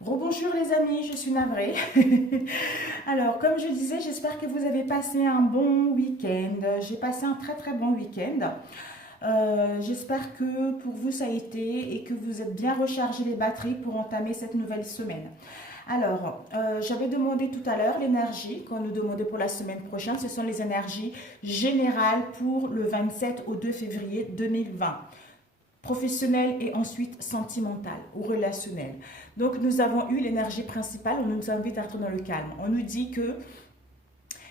Rebonjour les amis, je suis navrée. Alors, comme je disais, j'espère que vous avez passé un bon week-end. J'ai passé un très bon week-end. J'espère que pour vous ça a été et que vous êtes bien rechargé les batteries pour entamer cette nouvelle semaine. Alors, j'avais demandé tout à l'heure l'énergie qu'on nous demandait pour la semaine prochaine. Ce sont les énergies générales pour le 27 au 2 février 2020. Professionnelle et ensuite sentimentale ou relationnelle. Donc nous avons eu l'énergie principale, on nous invite à être dans le calme. On nous dit que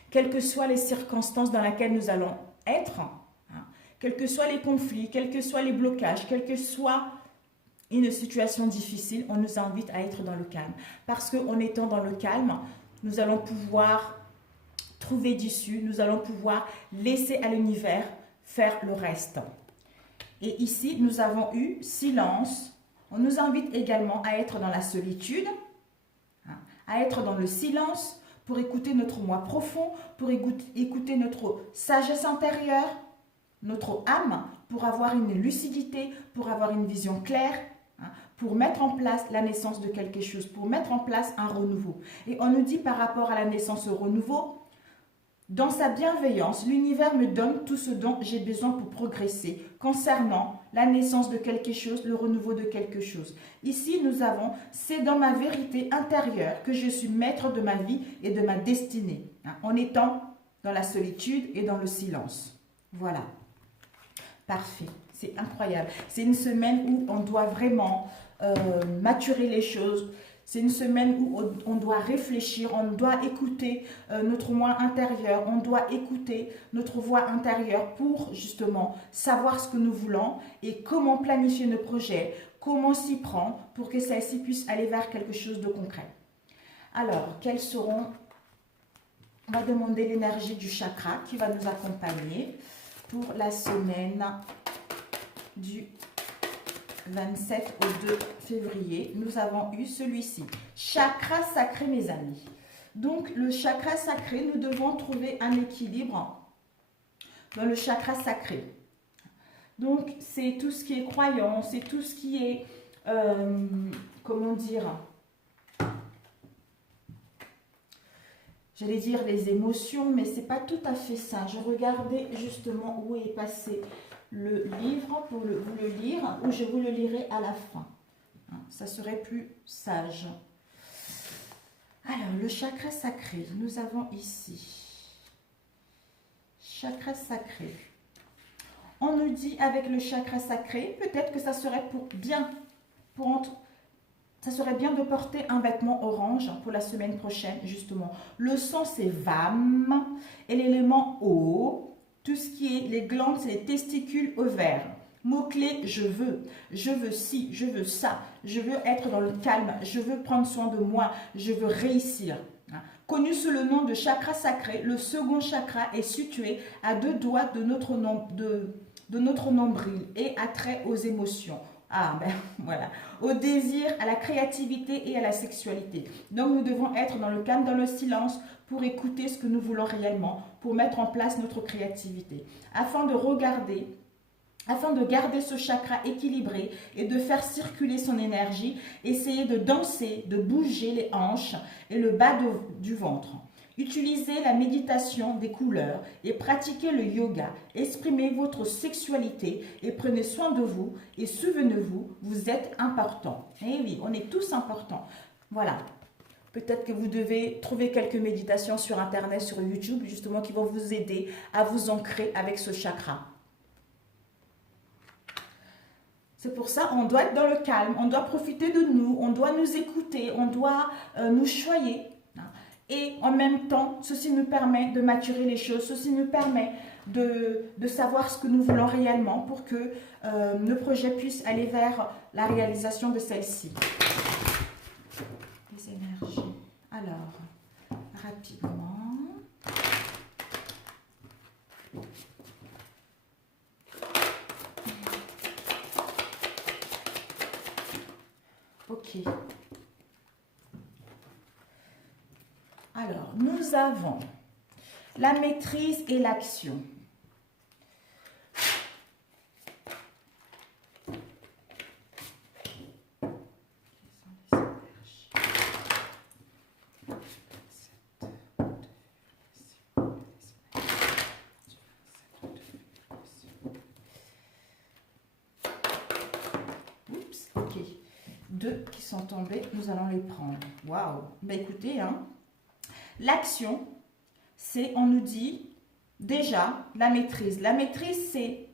quelles que soient les circonstances dans lesquelles nous allons être, quels que soient les conflits, quels que soient les blocages, quelle que soit une situation difficile, on nous invite à être dans le calme. Parce qu'en étant dans le calme, nous allons pouvoir trouver d'issue, nous allons pouvoir laisser à l'univers faire le reste. Et ici, nous avons eu silence. On nous invite également à être dans la solitude, à être dans le silence pour écouter notre moi profond, pour écouter notre sagesse intérieure, notre âme, pour avoir une lucidité, pour avoir une vision claire, pour mettre en place la naissance de quelque chose, pour mettre en place un renouveau. Et on nous dit par rapport à la naissance au renouveau, dans sa bienveillance, l'univers me donne tout ce dont j'ai besoin pour progresser concernant la naissance de quelque chose, le renouveau de quelque chose. Ici, nous avons, c'est dans ma vérité intérieure que je suis maître de ma vie et de ma destinée, en étant dans la solitude et dans le silence. Voilà. Parfait. C'est incroyable. C'est une semaine où on doit vraiment maturer les choses. C'est une semaine où on doit réfléchir, on doit écouter notre moi intérieur, on doit écouter notre voix intérieure pour justement savoir ce que nous voulons et comment planifier nos projets, comment s'y prendre pour que celle-ci puisse aller vers quelque chose de concret. Alors, quels seront... On va demander l'énergie du chakra qui va nous accompagner pour la semaine du 27 au 2 février, nous avons eu celui-ci. Chakra sacré, mes amis. Donc, le chakra sacré, nous devons trouver un équilibre dans le chakra sacré. Donc, c'est tout ce qui est croyance, c'est tout ce qui est, comment dire, j'allais dire les émotions, mais c'est pas tout à fait ça. Je regardais justement où est passé le livre pour vous le lire, ou je vous le lirai à la fin. Ça serait plus sage. Alors, le chakra sacré, nous avons ici. Chakra sacré. On nous dit avec le chakra sacré, peut-être que ça serait ça serait bien de porter un vêtement orange pour la semaine prochaine, justement. Le son, c'est VAM. Et l'élément eau. Tout ce qui est les glandes, c'est les testicules ovaires. Mot-clé, je veux ci, je veux ça, je veux être dans le calme, je veux prendre soin de moi, je veux réussir. Connu sous le nom de chakra sacré, le second chakra est situé à 2 doigts de notre nombril et attrait aux émotions. Ah ben voilà, au désir, à la créativité et à la sexualité. Donc nous devons être dans le calme, dans le silence pour écouter ce que nous voulons réellement, pour mettre en place notre créativité. Afin de garder ce chakra équilibré et de faire circuler son énergie, essayez de danser, de bouger les hanches et le bas du ventre. Utilisez la méditation des couleurs et pratiquez le yoga. Exprimez votre sexualité et prenez soin de vous. Et souvenez-vous, vous êtes important. Eh oui, on est tous importants. Voilà. Peut-être que vous devez trouver quelques méditations sur Internet, sur YouTube, justement, qui vont vous aider à vous ancrer avec ce chakra. C'est pour ça qu'on doit être dans le calme, on doit profiter de nous, on doit nous écouter, on doit nous choyer. Et en même temps, ceci nous permet de maturer les choses, ceci nous permet de savoir ce que nous voulons réellement pour que nos projets puissent aller vers la réalisation de celle-ci. Les énergies. Alors, rapidement. Ok. Alors, nous avons la maîtrise et l'action. Ok. 2 qui sont tombés, nous allons les prendre. Waouh. Ben écoutez, hein, l'action, c'est, on nous dit déjà la maîtrise. La maîtrise, c'est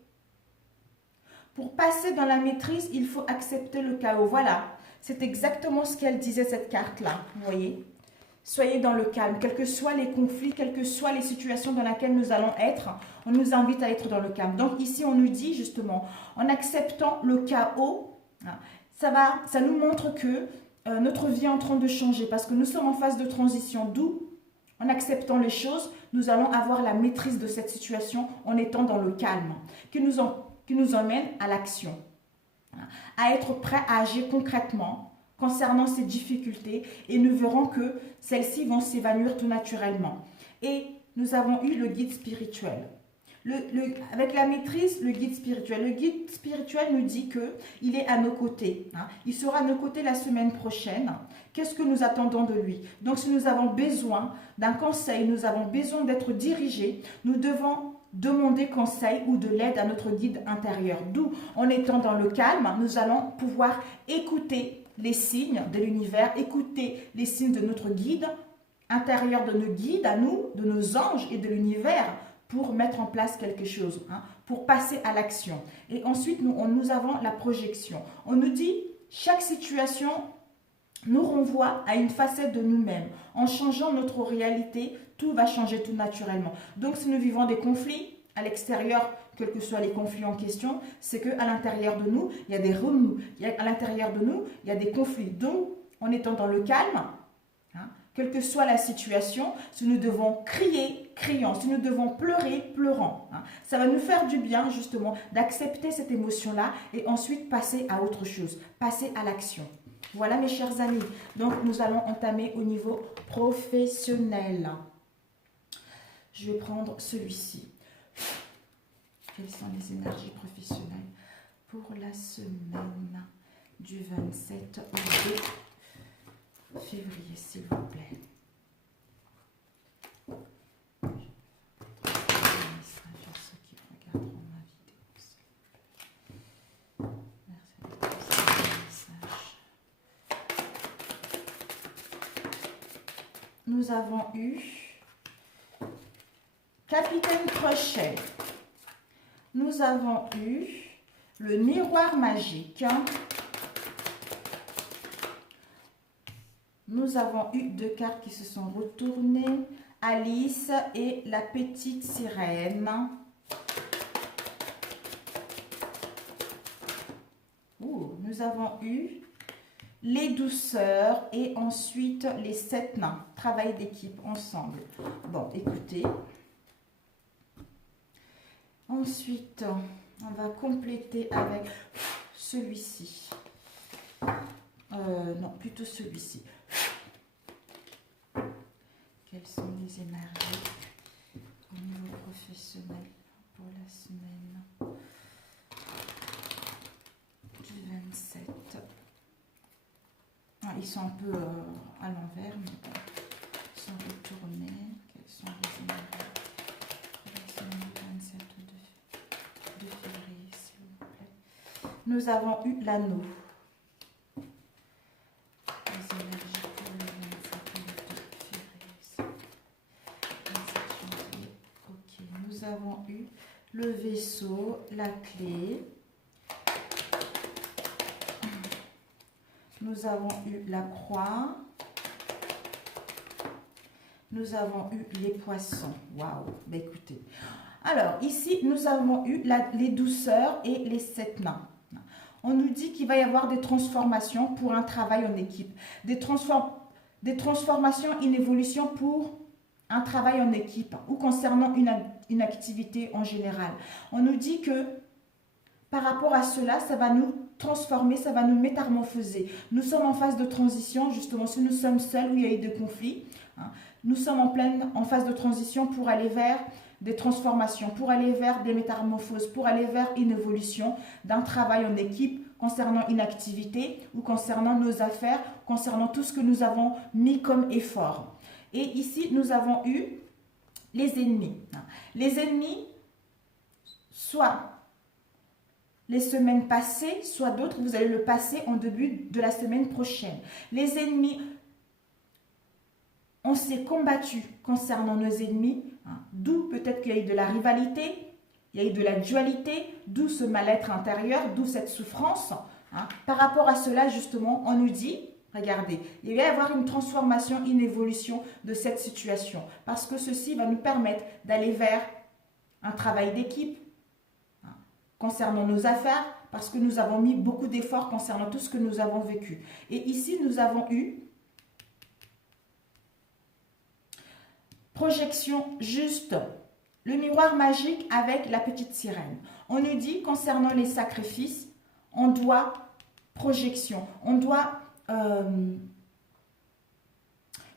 pour passer dans la maîtrise, il faut accepter le chaos. Voilà, c'est exactement ce qu'elle disait, cette carte-là. Vous voyez? Soyez dans le calme, quels que soient les conflits, quelles que soient les situations dans lesquelles nous allons être, on nous invite à être dans le calme. Donc ici, on nous dit justement, en acceptant le chaos, ça nous montre que notre vie est en train de changer parce que nous sommes en phase de transition, d'où, en acceptant les choses, nous allons avoir la maîtrise de cette situation en étant dans le calme, qui nous emmène à l'action, à être prêt à agir concrètement concernant ces difficultés et nous verrons que celles-ci vont s'évanouir tout naturellement. Et nous avons eu le guide spirituel. Avec la maîtrise, le guide spirituel nous dit qu'il est à nos côtés. Il sera à nos côtés la semaine prochaine. Qu'est-ce que nous attendons de lui? Donc si nous avons besoin d'un conseil, nous avons besoin d'être dirigés, nous devons demander conseil ou de l'aide à notre guide intérieur. D'où, en étant dans le calme, nous allons pouvoir écouter les signes de l'univers, écouter les signes de notre guide intérieur, de nos guides à nous, de nos anges et de l'univers pour mettre en place quelque chose, pour passer à l'action. Et ensuite, nous avons la projection. On nous dit, chaque situation nous renvoie à une facette de nous-mêmes. En changeant notre réalité, tout va changer tout naturellement. Donc, si nous vivons des conflits à l'extérieur, quels que soient les conflits en question, c'est qu'à l'intérieur de nous, il y a des remous. À l'intérieur de nous, il y a des conflits. Donc, en étant dans le calme, quelle que soit la situation, si nous devons crier, criant, si nous devons pleurer, pleurant. Ça va nous faire du bien, justement, d'accepter cette émotion-là et ensuite passer à autre chose, passer à l'action. Voilà, mes chers amis. Donc, nous allons entamer au niveau professionnel. Je vais prendre celui-ci. Quelles sont les énergies professionnelles pour la semaine du 27 au 2 février, s'il vous plaît. Message à ceux qui regarderont ma vidéo, s'il vous plaît. Merci de poser le message. Nous avons eu Capitaine Crochet. Nous avons eu le miroir magique. Nous avons eu 2 cartes qui se sont retournées. Alice et la petite sirène. Nous avons eu les douceurs et ensuite les 7 nains. Travail d'équipe ensemble. Bon, écoutez. Ensuite, on va compléter avec celui-ci. Non, plutôt celui-ci. Quelles sont les énergies au niveau professionnel pour la semaine du 27? Ils sont un peu à l'envers, mais bon, ils sont retournés. Quelles sont les énergies pour la semaine du 27 de février, s'il vous plaît? Nous avons eu l'anneau. Nous avons eu le vaisseau, la clé. Nous avons eu la croix. Nous avons eu les poissons. Waouh! Ben écoutez. Alors, ici, nous avons eu les douceurs et les 7 nains. On nous dit qu'il va y avoir des transformations pour un travail en équipe. Des transformations, une évolution pour un travail en équipe ou concernant une activité en général. On nous dit que par rapport à cela, ça va nous transformer, ça va nous métamorphoser. Nous sommes en phase de transition, justement, si nous sommes seuls où il y a eu des conflits, nous sommes en phase de transition pour aller vers des transformations, pour aller vers des métamorphoses, pour aller vers une évolution d'un travail en équipe concernant une activité ou concernant nos affaires, concernant tout ce que nous avons mis comme effort. Et ici, nous avons eu les ennemis. Les ennemis, soit les semaines passées, soit d'autres, vous allez le passer en début de la semaine prochaine. Les ennemis, on s'est combattu concernant nos ennemis, hein, d'où peut-être qu'il y a eu de la rivalité, il y a eu de la dualité, d'où ce mal-être intérieur, d'où cette souffrance. Hein. Par rapport à cela, justement, on nous dit, regardez, il va y avoir une transformation, une évolution de cette situation, parce que ceci va nous permettre d'aller vers un travail d'équipe, hein, concernant nos affaires, parce que nous avons mis beaucoup d'efforts concernant tout ce que nous avons vécu. Et ici, nous avons eu projection juste, le miroir magique avec la petite sirène. On nous dit concernant les sacrifices, on doit projection, on doit,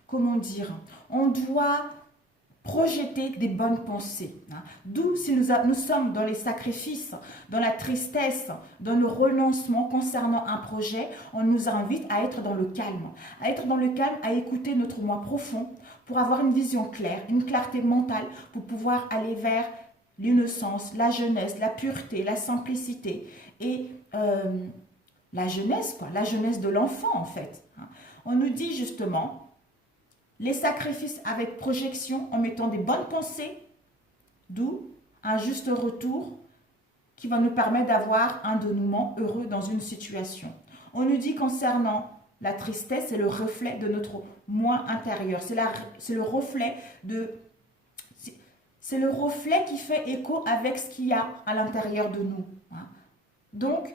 comment dire, on doit projeter des bonnes pensées. Hein. D'où si nous sommes dans les sacrifices, dans la tristesse, dans le renoncement concernant un projet, on nous invite à être dans le calme. À être dans le calme, à écouter notre moi profond pour avoir une vision claire, une clarté mentale, pour pouvoir aller vers l'innocence, la jeunesse, la pureté, la simplicité et la jeunesse, quoi, la jeunesse de l'enfant en fait. Hein. On nous dit justement les sacrifices avec projection en mettant des bonnes pensées, d'où un juste retour qui va nous permettre d'avoir un dénouement heureux dans une situation. On nous dit concernant la tristesse, c'est le reflet de notre moi intérieur. C'est le reflet c'est le reflet qui fait écho avec ce qu'il y a à l'intérieur de nous. Hein. Donc,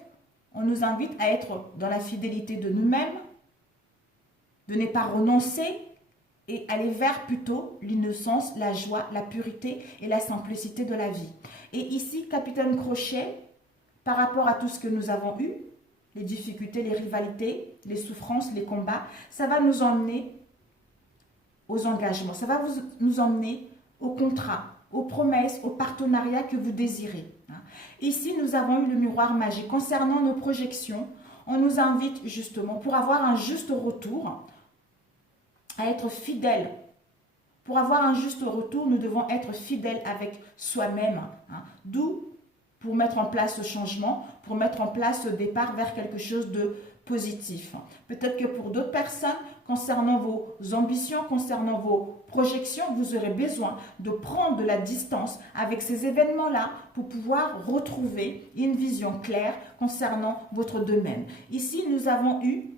on nous invite à être dans la fidélité de nous-mêmes, de ne pas renoncer, et aller vers plutôt l'innocence, la joie, la pureté et la simplicité de la vie. Et ici, Capitaine Crochet, par rapport à tout ce que nous avons eu, les difficultés, les rivalités, les souffrances, les combats, ça va nous emmener aux engagements, ça va nous emmener aux contrats, aux promesses, aux partenariats que vous désirez. Ici, nous avons eu le miroir magique. Concernant nos projections, on nous invite justement, pour avoir un juste retour, à être fidèle. Pour avoir un juste retour, nous devons être fidèles avec soi-même. Hein. D'où, pour mettre en place ce changement, pour mettre en place ce départ vers quelque chose de positif. Peut-être que pour d'autres personnes, concernant vos ambitions, concernant vos projections, vous aurez besoin de prendre de la distance avec ces événements-là pour pouvoir retrouver une vision claire concernant votre domaine. Ici, nous avons eu,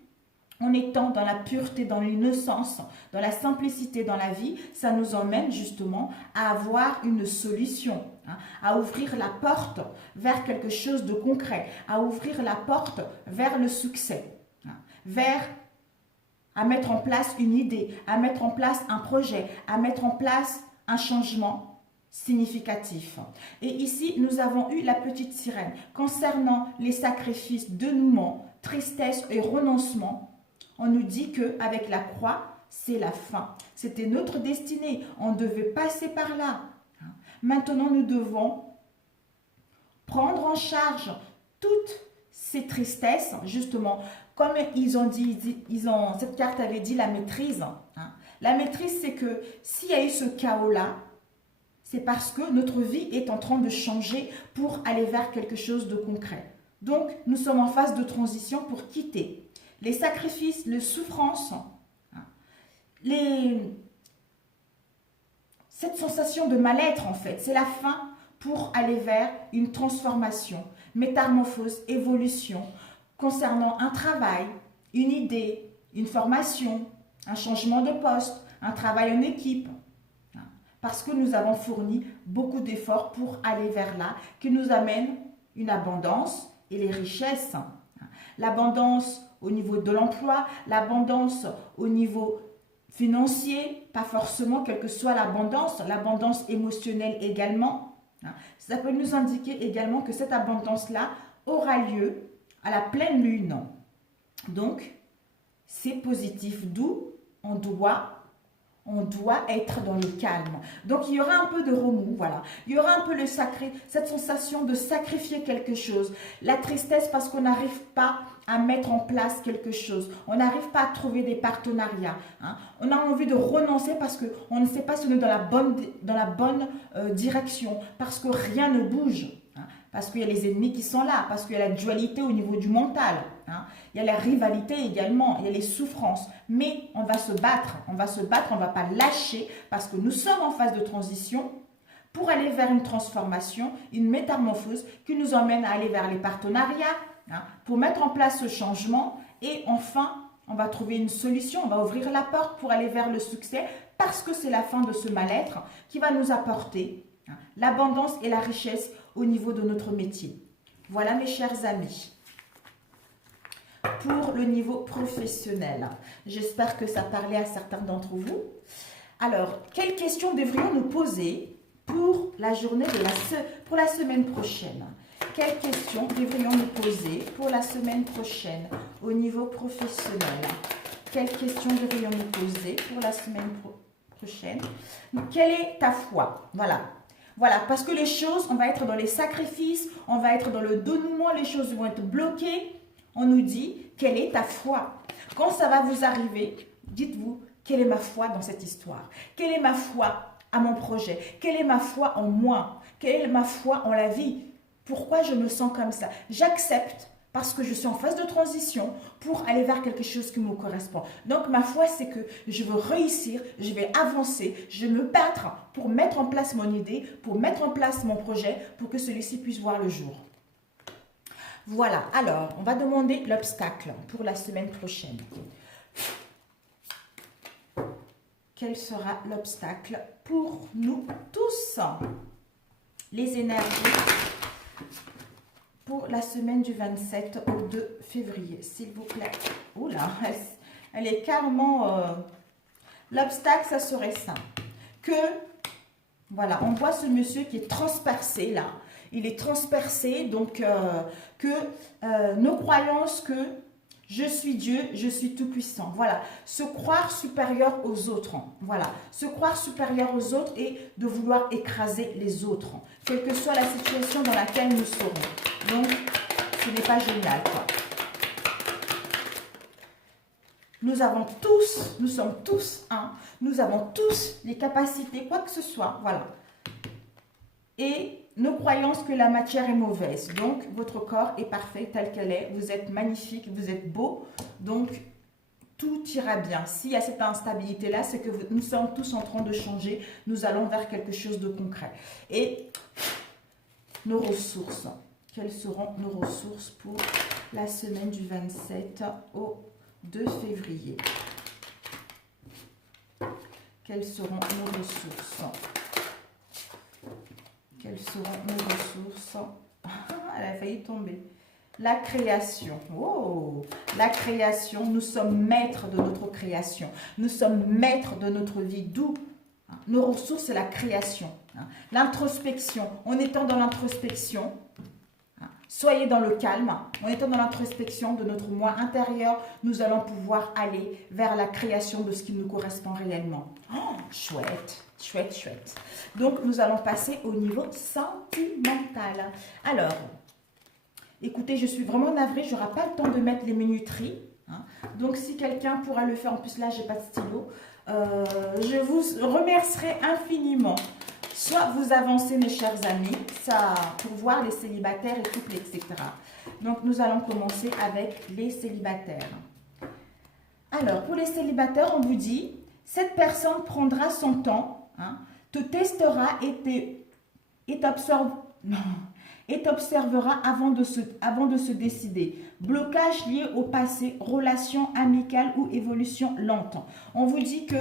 en étant dans la pureté, dans l'innocence, dans la simplicité dans la vie, ça nous emmène justement à avoir une solution, hein, à ouvrir la porte vers quelque chose de concret, à ouvrir la porte vers le succès, hein, à mettre en place une idée, à mettre en place un projet, à mettre en place un changement significatif. Et ici, nous avons eu la petite sirène. Concernant les sacrifices, dénouement, tristesse et renoncement, on nous dit qu'avec la croix, c'est la fin. C'était notre destinée. On devait passer par là. Maintenant, nous devons prendre en charge toutes ces tristesses, justement, comme ils ont dit, cette carte avait dit la maîtrise. La maîtrise, c'est que s'il y a eu ce chaos-là, c'est parce que notre vie est en train de changer pour aller vers quelque chose de concret. Donc, nous sommes en phase de transition pour quitter les sacrifices, les souffrances, cette sensation de mal-être en fait, c'est la fin pour aller vers une transformation, métamorphose, évolution, concernant un travail, une idée, une formation, un changement de poste, un travail en équipe. Parce que nous avons fourni beaucoup d'efforts pour aller vers là, qui nous amène une abondance et les richesses. L'abondance au niveau de l'emploi, l'abondance au niveau financier, pas forcément quelle que soit l'abondance émotionnelle également. Ça peut nous indiquer également que cette abondance-là aura lieu à la pleine lune. Donc, c'est positif, d'où on doit être dans le calme. Donc, il y aura un peu de remous, voilà. Il y aura un peu le sacré, cette sensation de sacrifier quelque chose. La tristesse parce qu'on n'arrive pas à mettre en place quelque chose. On n'arrive pas à trouver des partenariats. Hein. On a envie de renoncer parce qu'on ne sait pas si on est dans la bonne direction, parce que rien ne bouge. Hein. parce qu'il y a les ennemis qui sont là, parce qu'il y a la dualité au niveau du mental. Hein. Il y a la rivalité également, il y a les souffrances. Mais on va se battre, on va ne va pas lâcher, parce que nous sommes en phase de transition pour aller vers une transformation, une métamorphose qui nous emmène à aller vers les partenariats, hein, pour mettre en place ce changement. Et enfin, on va trouver une solution, on va ouvrir la porte pour aller vers le succès, parce que c'est la fin de ce mal-être qui va nous apporter, hein, l'abondance et la richesse au niveau de notre métier. Voilà mes chers amis, pour le niveau professionnel. J'espère que ça parlait à certains d'entre vous. Alors, quelles questions devrions nous poser pour la journée pour la semaine prochaine? Quelles questions devrions nous poser pour la semaine prochaine au niveau professionnel? Quelles questions devrions nous poser pour la semaine prochaine? Quelle est ta foi? Voilà. Voilà, parce que les choses, on va être dans les sacrifices, on va être dans le dénouement, les choses vont être bloquées. On nous dit, quelle est ta foi? Quand ça va vous arriver, dites-vous, quelle est ma foi dans cette histoire? Quelle est ma foi à mon projet? Quelle est ma foi en moi? Quelle est ma foi en la vie? Pourquoi je me sens comme ça? J'accepte parce que je suis en phase de transition pour aller vers quelque chose qui me correspond. Donc ma foi, c'est que je veux réussir, je vais avancer, je vais me battre pour mettre en place mon idée, pour mettre en place mon projet, pour que celui-ci puisse voir le jour. Voilà, alors on va demander l'obstacle pour la semaine prochaine. Quel sera l'obstacle pour nous tous? Les énergies pour la semaine du 27 au 2 février, s'il vous plaît. Oula, elle est carrément... L'obstacle, ça serait ça. Que, voilà, on voit ce monsieur qui est transpercé là. Il est transpercé, donc nos croyances que je suis Dieu, je suis tout-puissant. Voilà, se croire supérieur aux autres. Voilà, se croire supérieur aux autres et de vouloir écraser les autres, quelle que soit la situation dans laquelle nous serons. Donc, ce n'est pas génial, quoi. Nous avons tous, nous sommes tous un, nous avons tous les capacités, quoi que ce soit, voilà. Et nos croyances que la matière est mauvaise. Donc, votre corps est parfait tel qu'elle est. Vous êtes magnifique, vous êtes beau. Donc, tout ira bien. S'il y a cette instabilité-là, c'est que nous sommes tous en train de changer. Nous allons vers quelque chose de concret. Et nos ressources. Quelles seront nos ressources pour la semaine du 27 au 2 février? Quelles seront nos ressources? Quelles seront nos ressources? Elle a failli tomber. La création. Oh, la création. Nous sommes maîtres de notre création. Nous sommes maîtres de notre vie. D'où nos ressources, c'est la création. L'introspection. En étant dans l'introspection, soyez dans le calme. En étant dans l'introspection de notre moi intérieur, nous allons pouvoir aller vers la création de ce qui nous correspond réellement. Oh, chouette. Chouette, chouette. Donc, nous allons passer au niveau sentimental. Alors, écoutez, je suis vraiment navrée, je n'aurai pas le temps de mettre les minuteries. Hein. Donc, si quelqu'un pourra le faire, en plus là, je n'ai pas de stylo, je vous remercierai infiniment. Soit vous avancez, mes chers amis, ça, pour voir les célibataires et couples, etc. Donc, nous allons commencer avec les célibataires. Alors, pour les célibataires, on vous dit, cette personne prendra son temps, hein, te testera et t'observera avant de se décider. Blocage lié au passé, relation amicale ou évolution lente. On vous dit que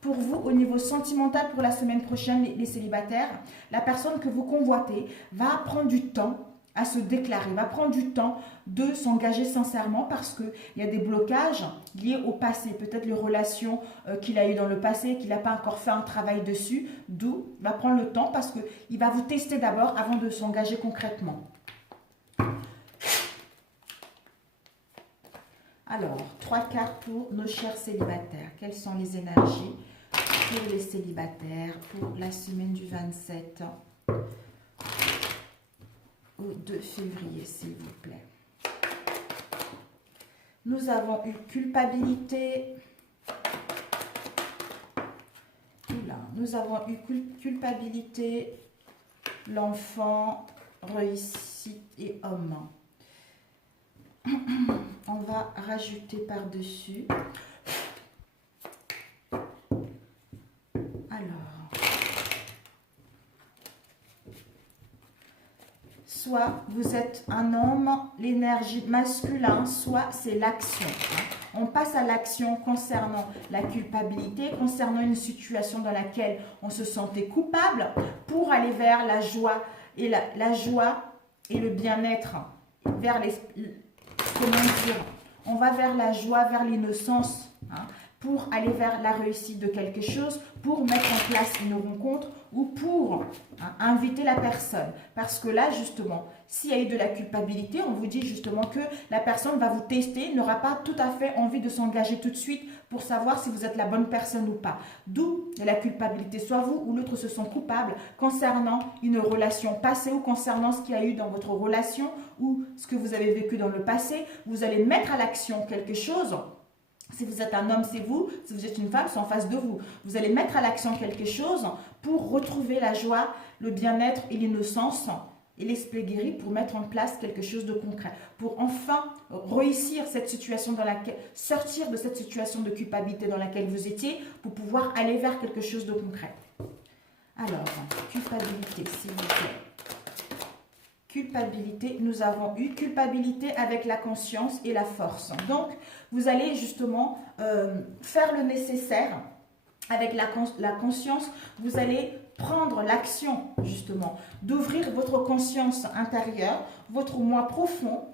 pour vous, au niveau sentimental, pour la semaine prochaine, les célibataires, la personne que vous convoitez va prendre du temps à se déclarer, va prendre du temps de s'engager sincèrement parce qu'il y a des blocages liés au passé, peut-être les relations qu'il a eues dans le passé, qu'il n'a pas encore fait un travail dessus, d'où il va prendre le temps parce qu'il va vous tester d'abord avant de s'engager concrètement. Alors, 3 cartes pour nos chers célibataires. Quelles sont les énergies pour les célibataires pour la semaine du 27 au 2 février, s'il vous plaît. Nous avons eu culpabilité. Oula, nous avons eu culpabilité, l'enfant réussi. site et homme. On va rajouter par-dessus. Alors, soit vous êtes un homme, l'énergie masculine, soit c'est l'action. On passe à l'action concernant la culpabilité, concernant une situation dans laquelle on se sentait coupable, pour aller vers la joie et la joie et le bien-être, vers les, comment dire, on va vers la joie, vers l'innocence, pour aller vers la réussite de quelque chose, pour mettre en place une rencontre ou pour inviter la personne. Parce que là, justement, s'il y a eu de la culpabilité, on vous dit justement que la personne va vous tester, n'aura pas tout à fait envie de s'engager tout de suite pour savoir si vous êtes la bonne personne ou pas. D'où la culpabilité. Soit vous ou l'autre se sont coupables concernant une relation passée ou concernant ce qu'il y a eu dans votre relation ou ce que vous avez vécu dans le passé. Vous allez mettre à l'action quelque chose. Si vous êtes un homme, c'est vous. Si vous êtes une femme, c'est en face de vous. Vous allez mettre à l'action quelque chose pour retrouver la joie, le bien-être et l'innocence et l'esprit guéri pour mettre en place quelque chose de concret. Pour enfin réussir cette situation dans laquelle, sortir de cette situation de culpabilité dans laquelle vous étiez pour pouvoir aller vers quelque chose de concret. Alors, culpabilité, s'il vous plaît. Culpabilité, nous avons eu culpabilité avec la conscience et la force. Donc, vous allez justement faire le nécessaire avec la conscience. Vous allez prendre l'action justement d'ouvrir votre conscience intérieure, votre moi profond,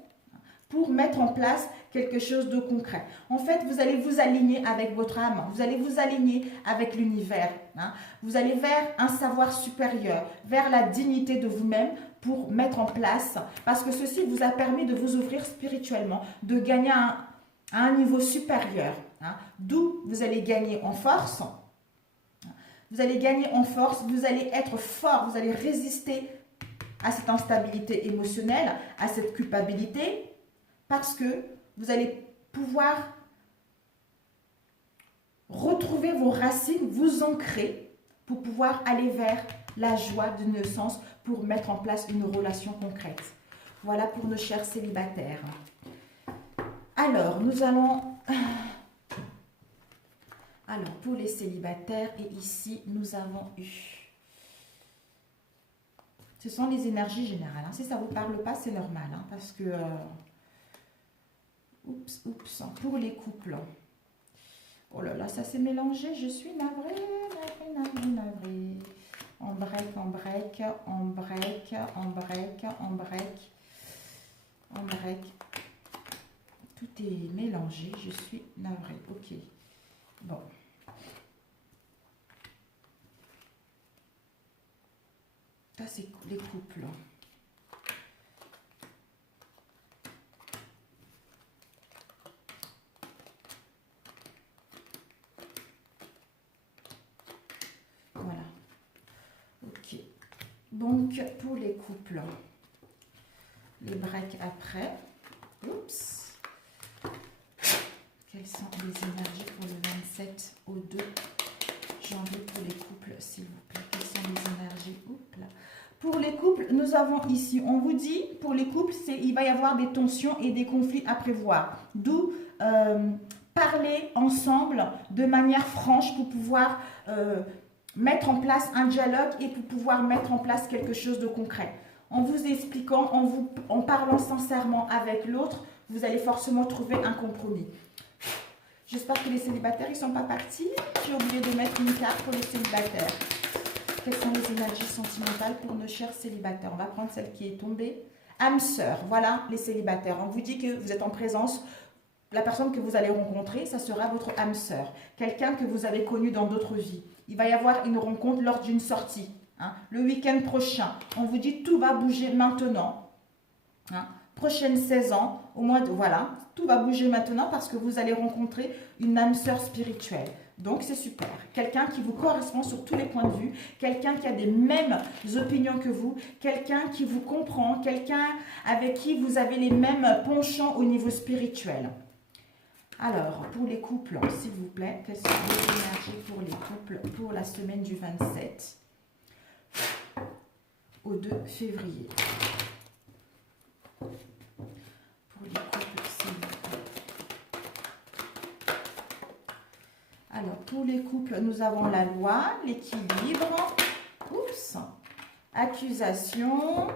pour mettre en place quelque chose de concret. En fait, vous allez vous aligner avec votre âme, vous allez vous aligner avec l'univers. Vous allez vers un savoir supérieur, vers la dignité de vous-même pour mettre en place, parce que ceci vous a permis de vous ouvrir spirituellement, de gagner à un niveau supérieur. D'où vous allez gagner en force. Vous allez gagner en force, vous allez être fort, vous allez résister à cette instabilité émotionnelle, à cette culpabilité, parce que vous allez pouvoir retrouver vos racines, vous ancrer pour pouvoir aller vers la joie de naissance, pour mettre en place une relation concrète. Voilà pour nos chers célibataires. Alors, nous allons... Alors, pour les célibataires, et ici, nous avons eu... Ce sont les énergies générales. Si ça ne vous parle pas, c'est normal, parce que... Oups. Pour les couples. Oh là là, ça s'est mélangé. Je suis navrée. On break. Tout est mélangé. Je suis navrée. Ok. Bon. Ça, c'est les couples. Voilà. Ok. Donc, pour les couples, les breaks après. Oups. Quelles sont les énergies pour le 27 au 2 janvier pour les couples, s'il vous plaît? Quelles sont les énergies? Oups là. Pour les couples, nous avons ici, on vous dit, pour les couples, il va y avoir des tensions et des conflits à prévoir. D'où parler ensemble de manière franche pour pouvoir mettre en place un dialogue et pour pouvoir mettre en place quelque chose de concret. En vous expliquant, en parlant sincèrement avec l'autre, vous allez forcément trouver un compromis. J'espère que les célibataires, ils ne sont pas partis. J'ai oublié de mettre une carte pour les célibataires. Quelles sont les énergies sentimentales pour nos chers célibataires? On va prendre celle qui est tombée. Âme sœur, voilà les célibataires. On vous dit que vous êtes en présence. La personne que vous allez rencontrer, ça sera votre âme sœur. Quelqu'un que vous avez connu dans d'autres vies. Il va y avoir une rencontre lors d'une sortie. Le week-end prochain. On vous dit tout va bouger maintenant. Prochaine saison, au mois de... Voilà, tout va bouger maintenant parce que vous allez rencontrer une âme sœur spirituelle. Donc, c'est super. Quelqu'un qui vous correspond sur tous les points de vue, quelqu'un qui a des mêmes opinions que vous, quelqu'un qui vous comprend, quelqu'un avec qui vous avez les mêmes penchants au niveau spirituel. Alors, pour les couples, s'il vous plaît, quelles sont les énergies pour les couples pour la semaine du 27 au 2 février? Pour les couples, s'il vous plaît. Alors, pour les couples, nous avons la loi, l'équilibre, oups, accusation,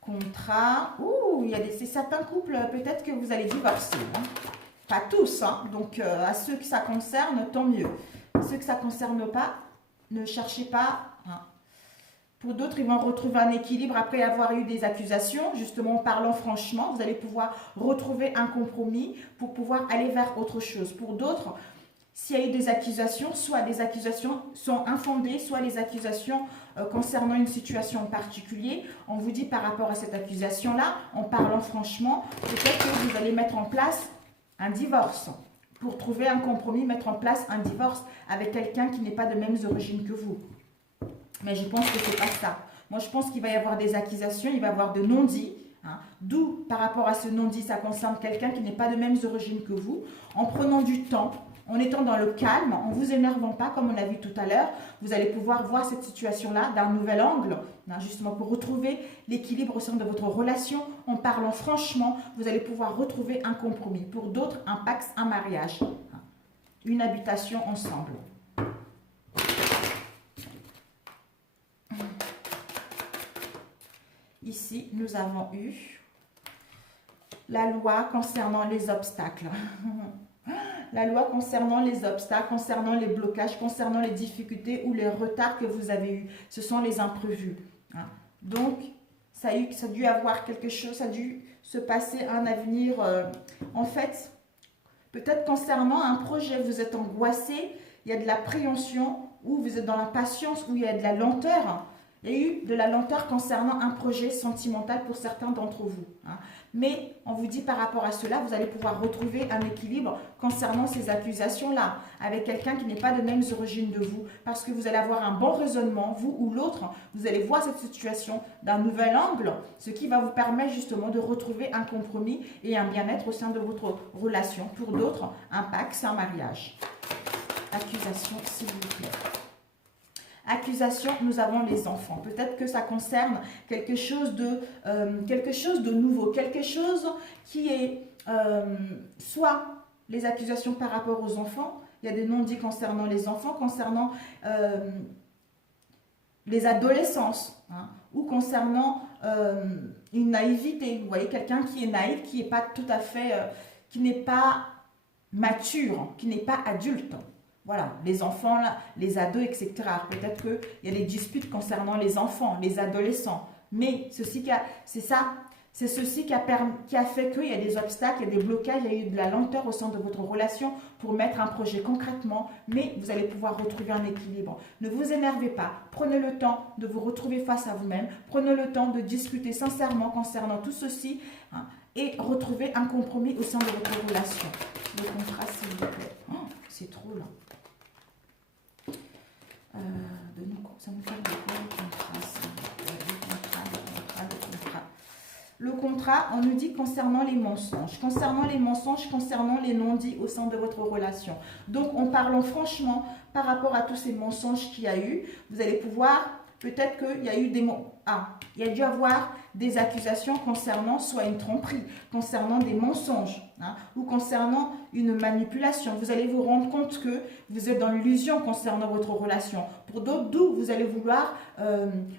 contrat. Ouh, il y a certains couples, peut-être que vous allez divorcer. Hein. Pas tous, hein. Donc à ceux que ça concerne, tant mieux. Ceux que ça ne concerne pas, ne cherchez pas. Hein. Pour d'autres, ils vont retrouver un équilibre après avoir eu des accusations. Justement, en parlant franchement, vous allez pouvoir retrouver un compromis pour pouvoir aller vers autre chose. Pour d'autres, s'il y a eu des accusations, soit des accusations sont infondées, soit les accusations concernant une situation en particulier, on vous dit par rapport à cette accusation-là, en parlant franchement, peut-être que vous allez mettre en place un divorce. Pour trouver un compromis, mettre en place un divorce avec quelqu'un qui n'est pas de mêmes origines que vous. Mais je pense que ce n'est pas ça. Moi, je pense qu'il va y avoir des accusations, il va y avoir de non-dits. Hein. D'où, par rapport à ce non-dit, ça concerne quelqu'un qui n'est pas de mêmes origines que vous. En prenant du temps, en étant dans le calme, en ne vous énervant pas, comme on a vu tout à l'heure, vous allez pouvoir voir cette situation-là d'un nouvel angle, hein, justement pour retrouver l'équilibre au sein de votre relation. En parlant franchement, vous allez pouvoir retrouver un compromis. Pour d'autres, un pax, un mariage, hein, une habitation ensemble. Ici, nous avons eu la loi concernant les obstacles. La loi concernant les obstacles, concernant les blocages, concernant les difficultés ou les retards que vous avez eus. Ce sont les imprévus. Hein. Donc, ça a dû avoir quelque chose, ça a dû se passer un avenir. En fait, peut-être concernant un projet, vous êtes angoissé, il y a de l'appréhension, ou vous êtes dans la patience, ou il y a de la lenteur. Il y a eu de la lenteur concernant un projet sentimental pour certains d'entre vous. Hein. Mais on vous dit par rapport à cela, vous allez pouvoir retrouver un équilibre concernant ces accusations-là, avec quelqu'un qui n'est pas de mêmes origines de vous, parce que vous allez avoir un bon raisonnement, vous ou l'autre, vous allez voir cette situation d'un nouvel angle, ce qui va vous permettre justement de retrouver un compromis et un bien-être au sein de votre relation. Pour d'autres, un pax, un mariage. Accusation, s'il vous plaît. Accusation, nous avons les enfants. Peut-être que ça concerne quelque chose de nouveau, quelque chose qui est soit les accusations par rapport aux enfants, il y a des non-dits concernant les enfants, concernant les adolescences, hein, ou concernant une naïveté. Vous voyez, quelqu'un qui est naïf, qui n'est pas tout à fait, qui n'est pas mature, qui n'est pas adulte. Voilà, les enfants, là, les ados, etc. Peut-être qu'il y a des disputes concernant les enfants, les adolescents. Mais c'est ceci qui a fait qu'il y a des obstacles, il y a des blocages, il y a eu de la lenteur au sein de votre relation pour mettre un projet concrètement. Mais vous allez pouvoir retrouver un équilibre. Ne vous énervez pas. Prenez le temps de vous retrouver face à vous-même. Prenez le temps de discuter sincèrement concernant tout ceci, hein, et retrouver un compromis au sein de votre relation. Le contrat, s'il vous plaît. Oh, c'est trop là. Ça me fait quoi le contrat, on nous dit concernant les mensonges, concernant les non-dits au sein de votre relation. Donc, en parlant franchement par rapport à tous ces mensonges qu'il y a eu, vous allez pouvoir, peut-être qu'il y a eu des mots. Il y a dû avoir des accusations concernant soit une tromperie, concernant des mensonges, hein, ou concernant une manipulation. Vous allez vous rendre compte que vous êtes dans l'illusion concernant votre relation. Pour d'autres, d'où vous allez vouloir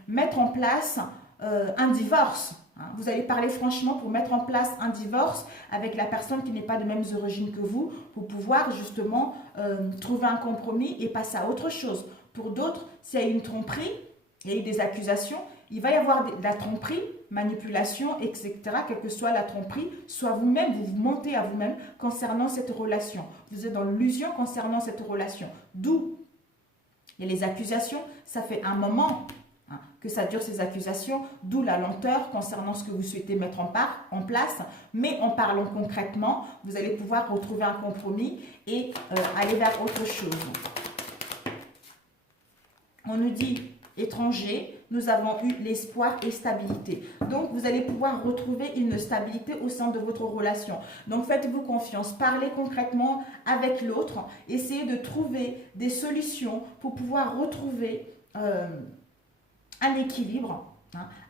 mettre en place un divorce. Hein. Vous allez parler franchement pour mettre en place un divorce avec la personne qui n'est pas de mêmes origines que vous, pour pouvoir justement trouver un compromis et passer à autre chose. Pour d'autres, s'il y a eu une tromperie, il y a eu des accusations, il va y avoir de la tromperie, manipulation, etc. Quelle que soit la tromperie, soit vous-même, vous vous mentez à vous-même concernant cette relation. Vous êtes dans l'illusion concernant cette relation. D'où il y a les accusations, ça fait un moment, hein, que ça dure ces accusations, d'où la lenteur concernant ce que vous souhaitez mettre en place. Mais en parlant concrètement, vous allez pouvoir retrouver un compromis et aller vers autre chose. On nous dit étranger, nous avons eu l'espoir et stabilité. Donc, vous allez pouvoir retrouver une stabilité au sein de votre relation. Donc, faites-vous confiance, parlez concrètement avec l'autre, essayez de trouver des solutions pour pouvoir retrouver un équilibre.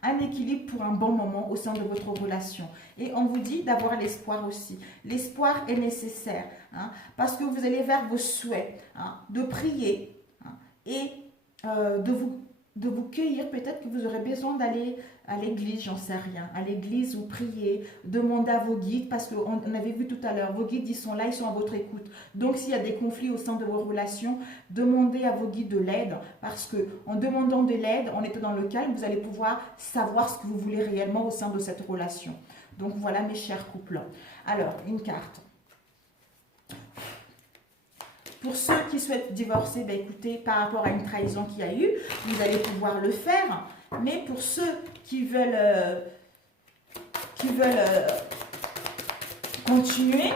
Un équilibre pour un bon moment au sein de votre relation. Et on vous dit d'avoir l'espoir aussi. L'espoir est nécessaire parce que vous allez vers vos souhaits, de prier et de vous cueillir. Peut-être que vous aurez besoin d'aller à l'église, j'en sais rien, à l'église ou prier, demander à vos guides, parce qu'on avait vu tout à l'heure, vos guides, ils sont là, ils sont à votre écoute. Donc, s'il y a des conflits au sein de vos relations, demandez à vos guides de l'aide, parce que en demandant de l'aide, en étant dans le calme, vous allez pouvoir savoir ce que vous voulez réellement au sein de cette relation. Donc, voilà mes chers couples. Alors, une carte. Pour ceux qui souhaitent divorcer, ben écoutez, par rapport à une trahison qu'il y a eu, vous allez pouvoir le faire. Mais pour ceux qui veulent continuer,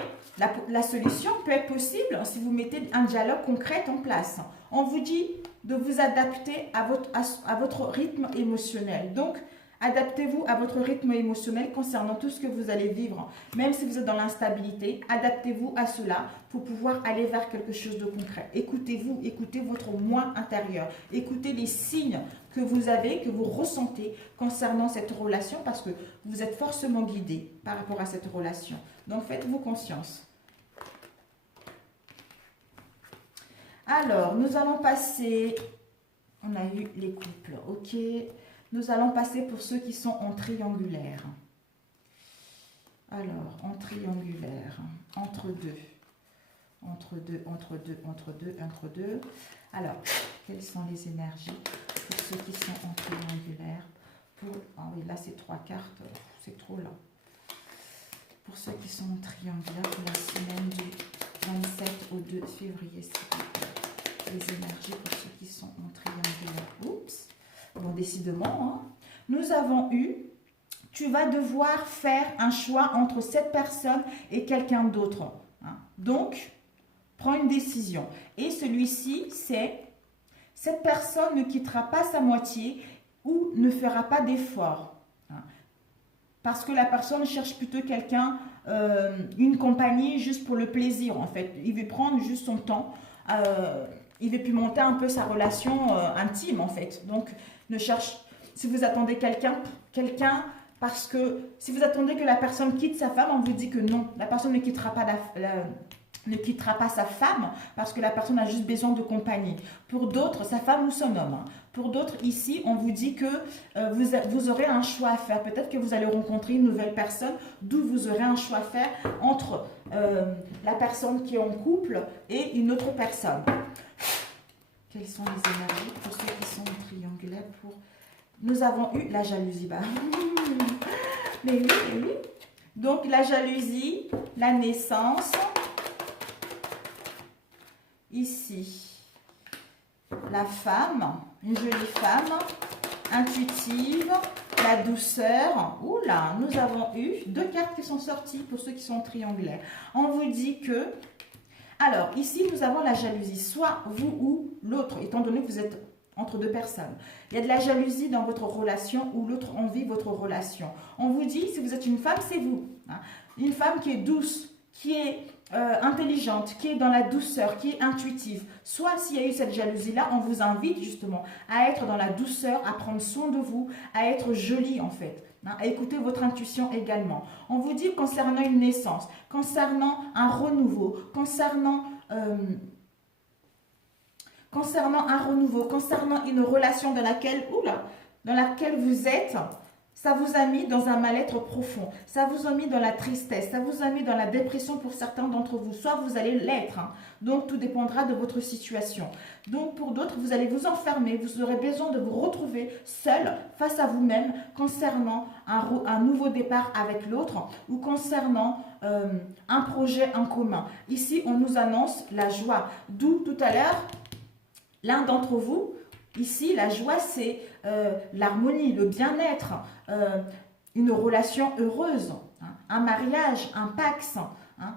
la solution peut être possible si vous mettez un dialogue concret en place. On vous dit de vous adapter à votre rythme émotionnel. Donc, adaptez-vous à votre rythme émotionnel concernant tout ce que vous allez vivre. Même si vous êtes dans l'instabilité, adaptez-vous à cela pour pouvoir aller vers quelque chose de concret. Écoutez-vous, écoutez votre moi intérieur. Écoutez les signes que vous avez, que vous ressentez concernant cette relation parce que vous êtes forcément guidé par rapport à cette relation. Donc, faites-vous conscience. Alors, nous allons passer... On a eu les couples, ok. Nous allons passer pour ceux qui sont en triangulaire. Alors, en triangulaire, entre deux. Entre deux, entre deux, entre deux, entre deux. Alors, quelles sont les énergies pour ceux qui sont en triangulaire? Ah oui, là c'est 3 cartes, c'est trop là. Pour ceux qui sont en triangulaire, pour la semaine du 27 au 2 février, c'est les énergies pour ceux qui sont en triangulaire. Oups! Bon, décidément, nous avons eu, tu vas devoir faire un choix entre cette personne et quelqu'un d'autre. Donc, prends une décision. Et celui-ci, c'est, cette personne ne quittera pas sa moitié ou ne fera pas d'effort. Parce que la personne cherche plutôt quelqu'un, une compagnie juste pour le plaisir en fait. Il veut prendre juste son temps. Il veut pimenter un peu sa relation intime en fait. Donc, ne cherche, si vous attendez quelqu'un, parce que si vous attendez que la personne quitte sa femme, on vous dit que non, la personne ne quittera pas sa femme parce que la personne a juste besoin de compagnie. Pour d'autres, sa femme ou son homme. Pour d'autres, ici, on vous dit que vous aurez un choix à faire. Peut-être que vous allez rencontrer une nouvelle personne, d'où vous aurez un choix à faire entre la personne qui est en couple et une autre personne. Quelles sont les énergies pour ceux qui sont triangulaires pour... Nous avons eu la jalousie. Bah. Mais oui, mais oui. Donc, la jalousie, la naissance. Ici, la femme, une jolie femme, intuitive, la douceur. Oula, nous avons eu 2 cartes qui sont sorties pour ceux qui sont triangulaires. On vous dit que... Alors, ici, nous avons la jalousie, soit vous ou l'autre, étant donné que vous êtes entre 2 personnes. Il y a de la jalousie dans votre relation ou l'autre envie votre relation. On vous dit, si vous êtes une femme, c'est vous. Une femme qui est douce, qui est intelligente, qui est dans la douceur, qui est intuitive. Soit s'il y a eu cette jalousie-là, on vous invite justement à être dans la douceur, à prendre soin de vous, à être jolie en fait. À écouter votre intuition également. On vous dit concernant une naissance, concernant un renouveau, concernant une relation dans laquelle vous êtes, ça vous a mis dans un mal-être profond, ça vous a mis dans la tristesse, ça vous a mis dans la dépression pour certains d'entre vous, soit vous allez l'être, donc tout dépendra de votre situation. Donc pour d'autres, vous allez vous enfermer, vous aurez besoin de vous retrouver seul face à vous-même concernant un nouveau départ avec l'autre ou concernant un projet en commun. Ici, on nous annonce la joie, d'où tout à l'heure, l'un d'entre vous, ici, la joie, c'est l'harmonie, le bien-être, une relation heureuse, un mariage, un pax,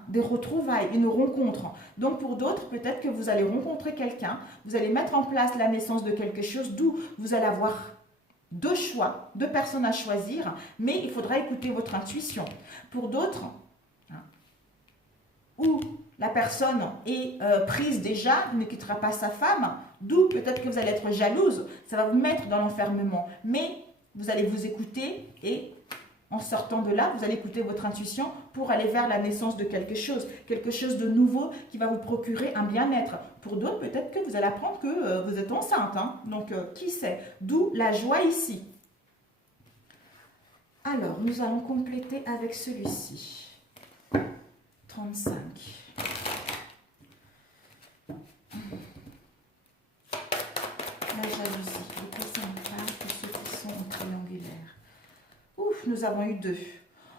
des retrouvailles, une rencontre. Donc, pour d'autres, peut-être que vous allez rencontrer quelqu'un, vous allez mettre en place la naissance de quelque chose, d'où vous allez avoir 2 choix, 2 personnes à choisir, mais il faudra écouter votre intuition. Pour d'autres, ou la personne est prise déjà, ne quittera pas sa femme, d'où peut-être que vous allez être jalouse, ça va vous mettre dans l'enfermement. Mais vous allez vous écouter et en sortant de là, vous allez écouter votre intuition pour aller vers la naissance de quelque chose de nouveau qui va vous procurer un bien-être. Pour d'autres, peut-être que vous allez apprendre que vous êtes enceinte, hein. Donc qui sait, d'où la joie ici. Alors, nous allons compléter avec celui-ci. 35. La jalousie. De quoi ça me parle pour ceux qui sont en triangulaire? Ouf, nous avons eu 2.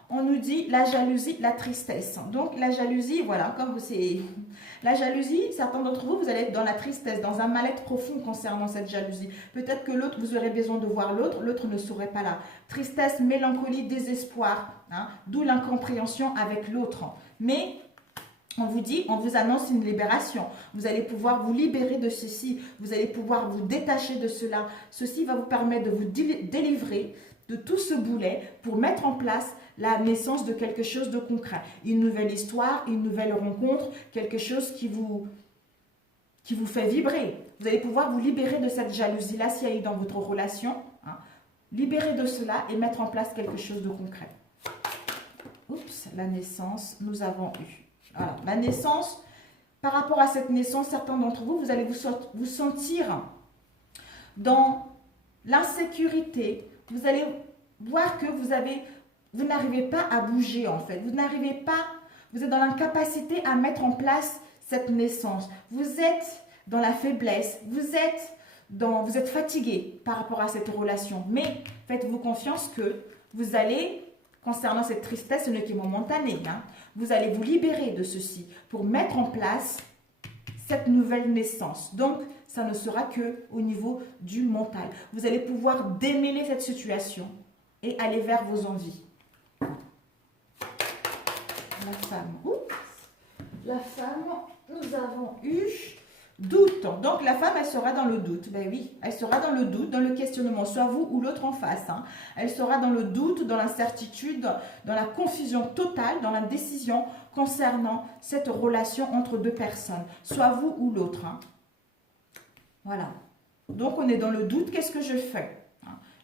On nous dit la jalousie, la tristesse. Donc la jalousie, voilà, comme c'est... La jalousie, certains d'entre vous, vous allez être dans la tristesse, dans un mal-être profond concernant cette jalousie. Peut-être que l'autre, vous aurez besoin de voir l'autre, l'autre ne serait pas là. Tristesse, mélancolie, désespoir, hein, d'où l'incompréhension avec l'autre. Mais on vous dit, on vous annonce une libération. Vous allez pouvoir vous libérer de ceci. Vous allez pouvoir vous détacher de cela. Ceci va vous permettre de vous délivrer de tout ce boulet pour mettre en place la naissance de quelque chose de concret. Une nouvelle histoire, une nouvelle rencontre, quelque chose qui vous fait vibrer. Vous allez pouvoir vous libérer de cette jalousie-là s'il y a eu dans votre relation. Hein. Libérer de cela et mettre en place quelque chose de concret. Oups, la naissance, nous avons eu. Voilà, la naissance, par rapport à cette naissance, certains d'entre vous, vous allez vous sentir dans l'insécurité. Vous allez voir que vous n'arrivez pas à bouger en fait. Vous êtes dans l'incapacité à mettre en place cette naissance. Vous êtes dans la faiblesse. Vous êtes fatigué par rapport à cette relation. Mais faites-vous confiance que vous allez, concernant cette tristesse, ce n'est que momentané, hein, vous allez vous libérer de ceci pour mettre en place cette nouvelle naissance. Donc, ça ne sera que au niveau du mental. Vous allez pouvoir démêler cette situation et aller vers vos envies. La femme. Oups. La femme, nous avons eu doute. Donc, la femme, elle sera dans le doute. Ben oui, elle sera dans le doute, dans le questionnement, soit vous ou l'autre en face. Hein. Elle sera dans le doute, dans l'incertitude, dans la confusion totale, dans l'indécision concernant cette relation entre deux personnes, soit vous ou l'autre. Hein. Voilà. Donc, on est dans le doute. Qu'est-ce que je fais?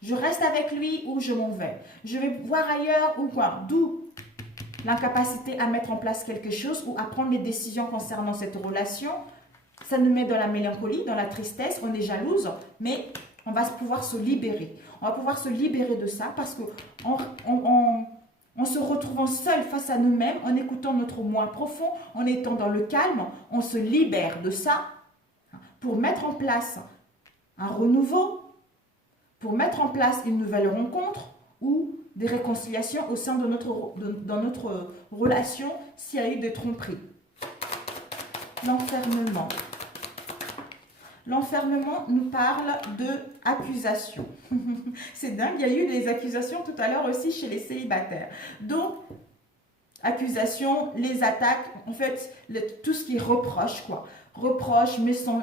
Je reste avec lui ou je m'en vais? Je vais voir ailleurs ou quoi? D'où l'incapacité à mettre en place quelque chose ou à prendre des décisions concernant cette relation. Ça nous met dans la mélancolie, dans la tristesse. On est jalouse, mais on va pouvoir se libérer. On va pouvoir se libérer de ça parce que en se retrouvant seul face à nous-mêmes, en écoutant notre moi profond, en étant dans le calme, on se libère de ça pour mettre en place un renouveau, pour mettre en place une nouvelle rencontre ou des réconciliations au sein de dans notre relation s'il y a eu des tromperies. L'enfermement. L'enfermement nous parle de accusation. C'est dingue, il y a eu des accusations tout à l'heure aussi chez les célibataires. Donc, accusations, les attaques, en fait, tout ce qui est reproche, quoi. Reproche,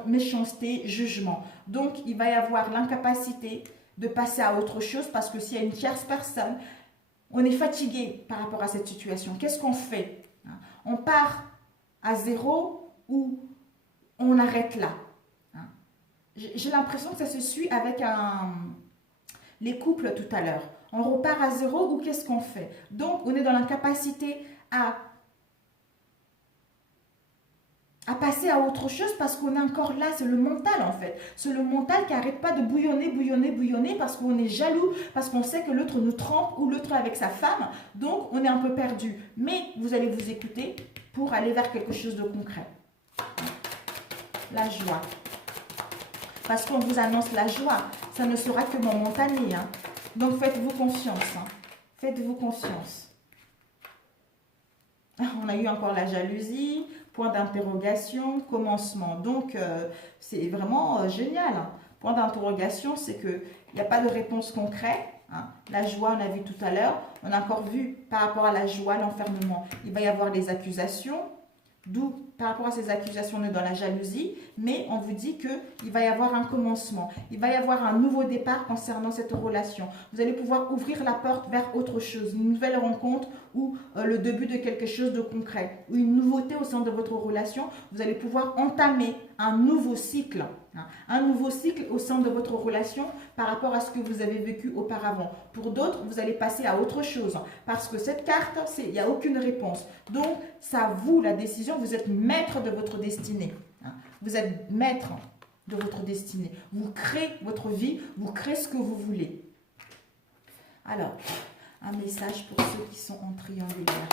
méchanceté, jugement. Donc, il va y avoir l'incapacité de passer à autre chose parce que s'il y a une tierce personne, on est fatigué par rapport à cette situation. Qu'est-ce qu'on fait? On part à zéro ou on arrête là? J'ai l'impression que ça se suit avec les couples tout à l'heure. On repart à zéro ou qu'est-ce qu'on fait? Donc, on est dans l'incapacité à passer à autre chose parce qu'on est encore là. C'est le mental en fait. C'est le mental qui n'arrête pas de bouillonner, bouillonner, bouillonner parce qu'on est jaloux, parce qu'on sait que l'autre nous trompe ou l'autre est avec sa femme. Donc, on est un peu perdu. Mais vous allez vous écouter pour aller vers quelque chose de concret. La joie. Parce qu'on vous annonce la joie. Ça ne sera que momentané. Hein. Donc, faites-vous confiance. Hein. Faites-vous confiance. On a eu encore la jalousie, point d'interrogation, commencement. Donc, c'est vraiment génial. Hein. Point d'interrogation, c'est qu'il n'y a pas de réponse concrète. Hein. La joie, on a vu tout à l'heure. On a encore vu par rapport à la joie, l'enfermement. Il va y avoir des accusations. D'où, par rapport à ces accusations, on est dans la jalousie, mais on vous dit qu'il va y avoir un commencement. Il va y avoir un nouveau départ concernant cette relation. Vous allez pouvoir ouvrir la porte vers autre chose, une nouvelle rencontre ou le début de quelque chose de concret, ou une nouveauté au sein de votre relation. Vous allez pouvoir entamer un nouveau cycle, hein, un nouveau cycle au sein de votre relation par rapport à ce que vous avez vécu auparavant. Pour d'autres, vous allez passer à autre chose, parce que cette carte, il n'y a aucune réponse. Donc, c'est à vous la décision. Vous êtes maître de votre destinée. Hein. Vous êtes maître de votre destinée. Vous créez votre vie, vous créez ce que vous voulez. Alors, un message pour ceux qui sont en triangulaire,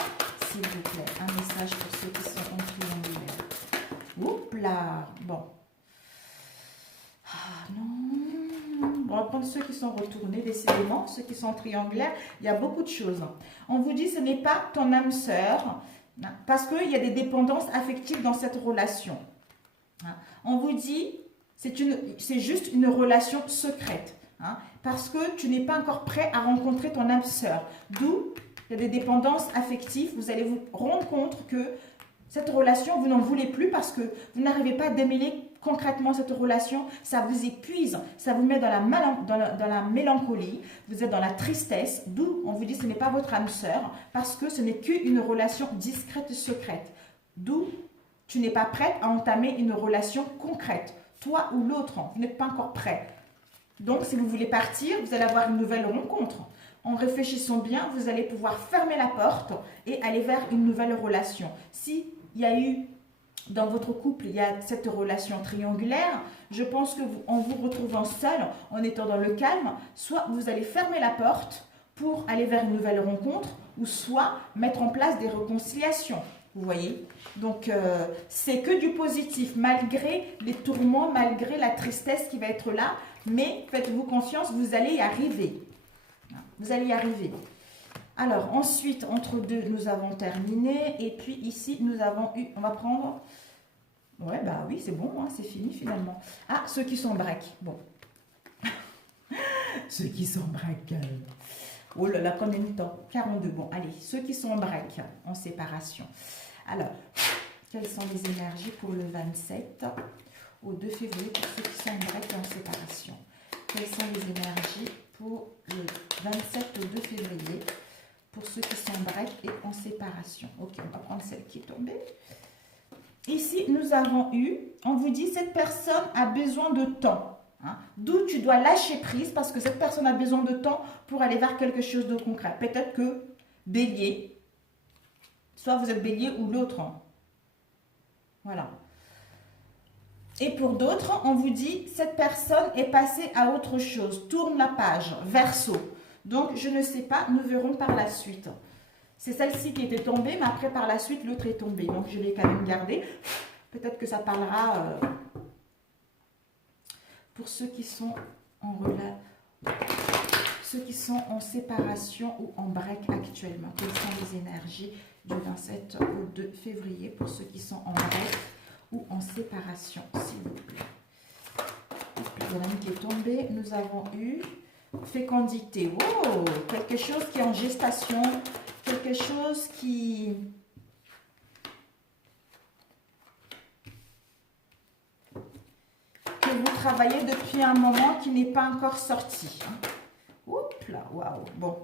s'il vous plaît. Un message pour ceux qui sont en triangulaire. Oups là, bon. Ah non. On va prendre ceux qui sont retournés, décidément, ceux qui sont triangulaires. Il y a beaucoup de choses. On vous dit, ce n'est pas ton âme sœur, parce qu'il y a des dépendances affectives dans cette relation. On vous dit, c'est juste une relation secrète, parce que tu n'es pas encore prêt à rencontrer ton âme sœur. D'où, il y a des dépendances affectives. Vous allez vous rendre compte que cette relation, vous n'en voulez plus parce que vous n'arrivez pas à démêler concrètement cette relation. Ça vous épuise, ça vous met dans la mélancolie, vous êtes dans la tristesse. D'où on vous dit ce n'est pas votre âme sœur parce que ce n'est qu'une relation discrète et secrète. D'où tu n'es pas prête à entamer une relation concrète. Toi ou l'autre, vous n'êtes pas encore prêt. Donc si vous voulez partir, vous allez avoir une nouvelle rencontre. En réfléchissant bien, vous allez pouvoir fermer la porte et aller vers une nouvelle relation. Si il y a eu, dans votre couple, il y a cette relation triangulaire, je pense qu'en vous retrouvant seul, en étant dans le calme, soit vous allez fermer la porte pour aller vers une nouvelle rencontre, ou soit mettre en place des réconciliations. Vous voyez? Donc, c'est que du positif, malgré les tourments, malgré la tristesse qui va être là, mais faites-vous confiance, vous allez y arriver. Vous allez y arriver. Alors, ensuite, entre deux, nous avons terminé. Et puis ici, nous avons eu... On va prendre... Ouais, bah oui, c'est bon, hein, c'est fini finalement. Ah, ceux qui sont en break. Bon. Ceux qui sont en break. Oh là là, combien de temps? 42. Bon, allez, ceux qui sont en break, en séparation. Alors, quelles sont les énergies pour le 27 au 2 février pour ceux qui sont en break et en séparation? Quelles sont les énergies pour le 27 au 2 février pour ceux qui sont en break et en séparation? Ok, on va prendre celle qui est tombée. Ici, nous avons eu, on vous dit, cette personne a besoin de temps. D'où tu dois lâcher prise parce que cette personne a besoin de temps pour aller vers quelque chose de concret. Peut-être que bélier, soit vous êtes bélier ou l'autre. Voilà. Et pour d'autres, on vous dit, cette personne est passée à autre chose. Tourne la page, verseau. Donc, je ne sais pas, nous verrons par la suite. C'est celle-ci qui était tombée, mais après, par la suite, l'autre est tombée. Donc, je l'ai quand même gardée. Peut-être que ça parlera pour ceux qui sont en relation, ceux qui sont en séparation ou en break actuellement. Quelles sont les énergies du 27 au 2 février pour ceux qui sont en break ou en séparation, s'il vous plaît. Il y en a une qui est tombée. Nous avons eu fécondité. Oh, quelque chose qui est en gestation, quelque chose qui... que vous travaillez depuis un moment qui n'est pas encore sorti. Oups là, waouh. Bon.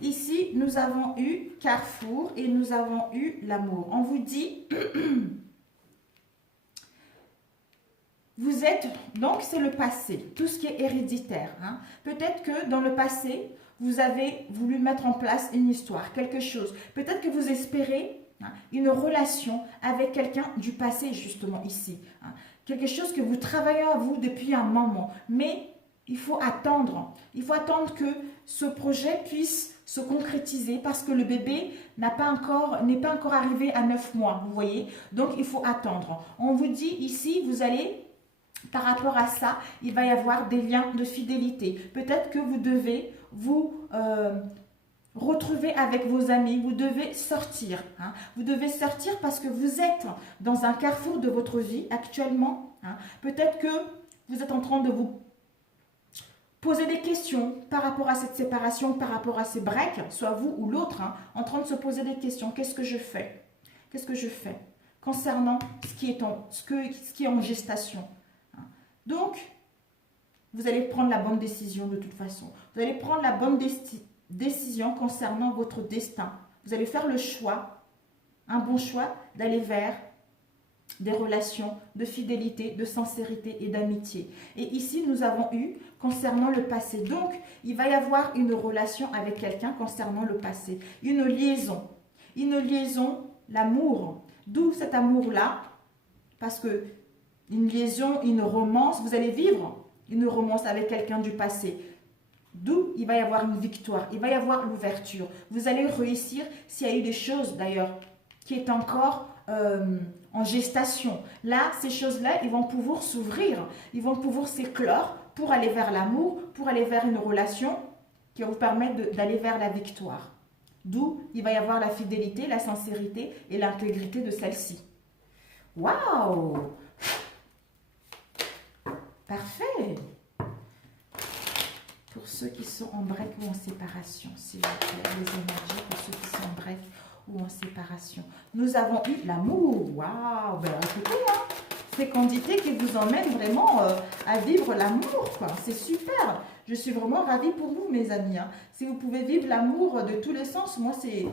Ici, nous avons eu Carrefour et nous avons eu l'amour. On vous dit... Vous êtes, donc c'est le passé, tout ce qui est héréditaire. Peut-être que dans le passé, vous avez voulu mettre en place une histoire, quelque chose. Peut-être que vous espérez une relation avec quelqu'un du passé, justement ici. Quelque chose que vous travaillez à vous depuis un moment. Mais il faut attendre. Il faut attendre que ce projet puisse se concrétiser parce que le bébé n'est pas encore arrivé à 9 mois, vous voyez. Donc, il faut attendre. On vous dit ici, vous allez... Par rapport à ça, il va y avoir des liens de fidélité. Peut-être que vous devez vous retrouver avec vos amis. Vous devez sortir. Vous devez sortir parce que vous êtes dans un carrefour de votre vie actuellement. Peut-être que vous êtes en train de vous poser des questions par rapport à cette séparation, par rapport à ces breaks, soit vous ou l'autre, en train de se poser des questions. Qu'est-ce que je fais? Qu'est-ce que je fais? concernant ce qui est en gestation. Donc, vous allez prendre la bonne décision de toute façon. Vous allez prendre la bonne décision concernant votre destin. Vous allez faire le choix, un bon choix, d'aller vers des relations de fidélité, de sincérité et d'amitié. Et ici, nous avons eu concernant le passé. Donc, il va y avoir une relation avec quelqu'un concernant le passé. Une liaison, l'amour. D'où cet amour-là, parce que une liaison, une romance, vous allez vivre une romance avec quelqu'un du passé. D'où il va y avoir une victoire, il va y avoir l'ouverture. Vous allez réussir s'il y a eu des choses d'ailleurs qui est encore en gestation. Là, ces choses-là, ils vont pouvoir s'ouvrir, ils vont pouvoir s'éclore pour aller vers l'amour, pour aller vers une relation qui va vous permettre d'aller vers la victoire. D'où il va y avoir la fidélité, la sincérité et l'intégrité de celle-ci. Waouh! Parfait! Pour ceux qui sont en break ou en séparation, s'il vous plaît, les énergies pour ceux qui sont en break ou en séparation. Nous avons eu l'amour. Waouh! Ben écoutez, hein, fécondité qui vous emmène vraiment à vivre l'amour, quoi. C'est super! Je suis vraiment ravie pour vous, mes amis. Hein. Si vous pouvez vivre l'amour de tous les sens, moi, c'est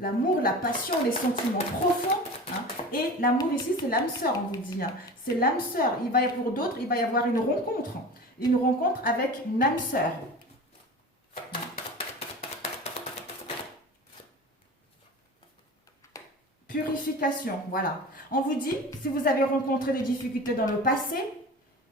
l'amour, la passion, les sentiments profonds. Hein. Et l'amour ici, c'est l'âme sœur, on vous dit. Hein. C'est l'âme sœur. Pour d'autres, il va y avoir une rencontre. Une rencontre avec une âme sœur. Purification, voilà. On vous dit, si vous avez rencontré des difficultés dans le passé,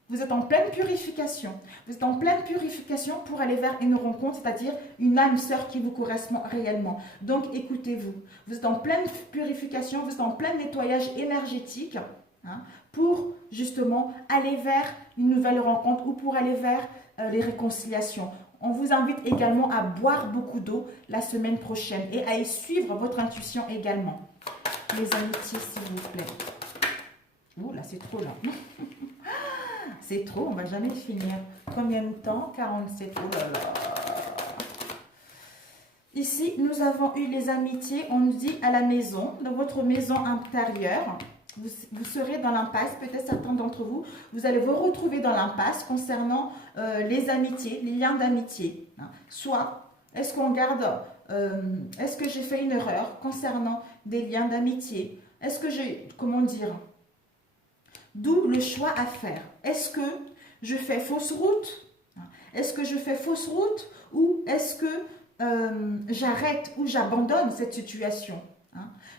vous êtes en pleine purification. Vous êtes en pleine purification pour aller vers une rencontre, c'est-à-dire une âme sœur qui vous correspond réellement. Donc, écoutez-vous. Vous êtes en pleine purification, vous êtes en plein nettoyage énergétique hein, pour justement aller vers une nouvelle rencontre ou pour aller vers les réconciliations. On vous invite également à boire beaucoup d'eau la semaine prochaine et à y suivre votre intuition également. Les amitiés, s'il vous plaît. Ouh, là, c'est trop long. C'est trop, on ne va jamais finir. Combien de temps? 47. Oh là là. Ici, nous avons eu les amitiés. On nous dit à la maison, dans votre maison intérieure, vous serez dans l'impasse. Peut-être certains d'entre vous, vous allez vous retrouver dans l'impasse concernant les amitiés, les liens d'amitié. Soit, est-ce qu'on garde, est-ce que j'ai fait une erreur concernant des liens d'amitié? Est-ce que j'ai, comment dire? D'où le choix à faire. Est-ce que je fais fausse route? Est-ce que je fais fausse route ou est-ce que j'arrête ou j'abandonne cette situation?